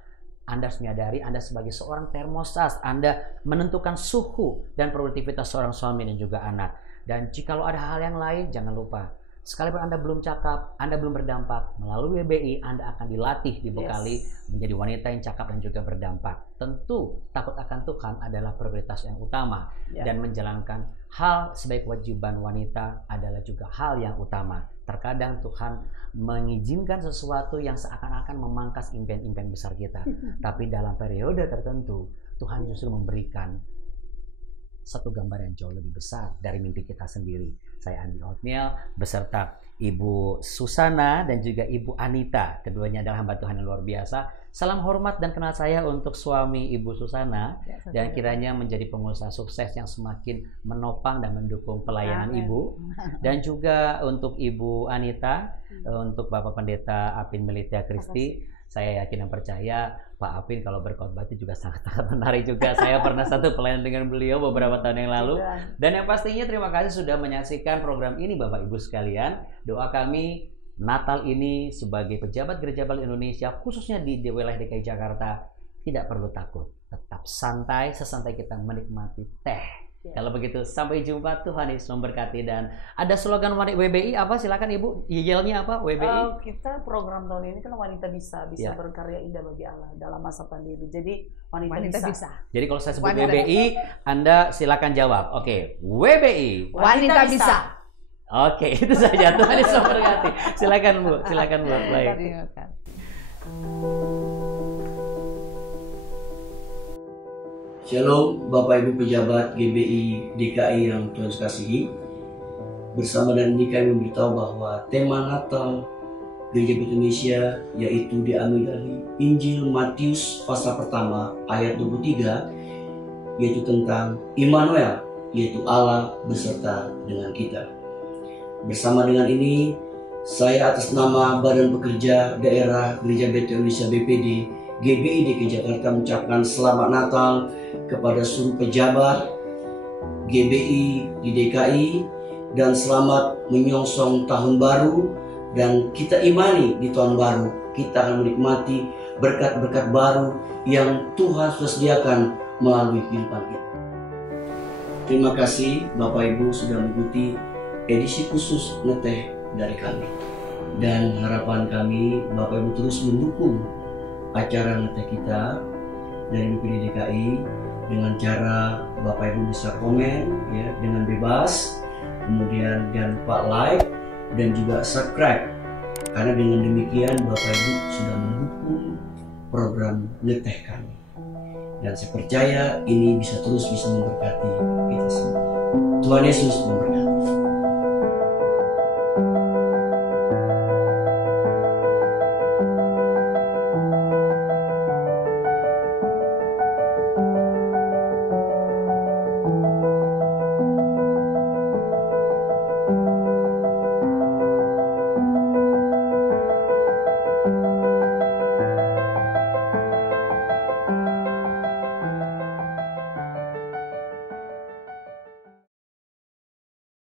Anda harus menyadari Anda sebagai seorang termostat, Anda menentukan suhu dan produktivitas seorang suami dan juga anak. Dan jikalau ada hal yang lain, jangan lupa, sekalipun Anda belum cakap, Anda belum berdampak, melalui WBI Anda akan dilatih, dibekali menjadi wanita yang cakap dan juga berdampak. Tentu takut akan Tuhan adalah prioritas yang utama, dan menjalankan hal sebagai kewajiban wanita adalah juga hal yang utama. Terkadang Tuhan mengizinkan sesuatu yang seakan-akan memangkas impian-impian besar kita, tapi dalam periode tertentu Tuhan justru memberikan satu gambar yang jauh lebih besar dari mimpi kita sendiri. Saya Andi Othniel beserta Ibu Susana dan juga Ibu Anita, keduanya adalah hamba Tuhan yang luar biasa. Salam hormat dan kenal saya untuk suami Ibu Susana, dan kiranya menjadi pengusaha sukses yang semakin menopang dan mendukung pelayanan Ibu. Dan juga untuk Ibu Anita, untuk Bapak Pendeta Apin Melitia Kristi, saya yakin dan percaya Pak Apin kalau berkhotbah itu juga sangat-sangat menarik juga. Saya pernah satu pelayanan dengan beliau beberapa tahun yang lalu. Dan yang pastinya terima kasih sudah menyaksikan program ini Bapak Ibu sekalian. Doa kami Natal ini sebagai pejabat Gereja Bali Indonesia, khususnya di wilayah DKI Jakarta, tidak perlu takut. Tetap santai, sesantai kita menikmati teh. Kalau begitu, sampai jumpa. Tuhan Yesus memberkati. Dan ada slogan WBI apa? Silakan Ibu. Yelnya apa? WBI. Kita program tahun ini kan wanita bisa berkarya indah bagi Allah dalam masa pandemi. Jadi wanita bisa. Jadi kalau saya sebut WBI, Anda silakan jawab. Oke, WBI. Wanita bisa. Oke, itu saja. Tuhan Yesus memberkati. Silakan Bu. Silakan Bu. Baik. Shalom Bapak Ibu pejabat GBI DKI yang Tuhan kasihi. Bersama dan ini kami memberitahu bahwa tema Natal Gereja Bethel Indonesia yaitu diambil dari Injil Matius pasal pertama ayat 23, yaitu tentang Immanuel, yaitu Allah beserta dengan kita. Bersama dengan ini, saya atas nama Badan Pekerja Daerah Gereja Bethel Indonesia BPD GBI DKI Jakarta mengucapkan selamat Natal kepada seluruh pejabat GBI di DKI, dan selamat menyongsong tahun baru. Dan kita imani di tahun baru kita akan menikmati berkat-berkat baru yang Tuhan sudah sediakan melalui kehidupan kita. Terima kasih Bapak Ibu sudah mengikuti edisi khusus Ngeteh dari kami, dan harapan kami Bapak Ibu terus mendukung acara Ngeteh kita dari BPD DKI dengan cara Bapak Ibu bisa komen ya dengan bebas, kemudian jangan lupa like dan juga subscribe, karena dengan demikian Bapak Ibu sudah mendukung program Ngeteh kami, dan saya percaya ini bisa terus memberkati kita semua. Tuhan Yesus memberkati.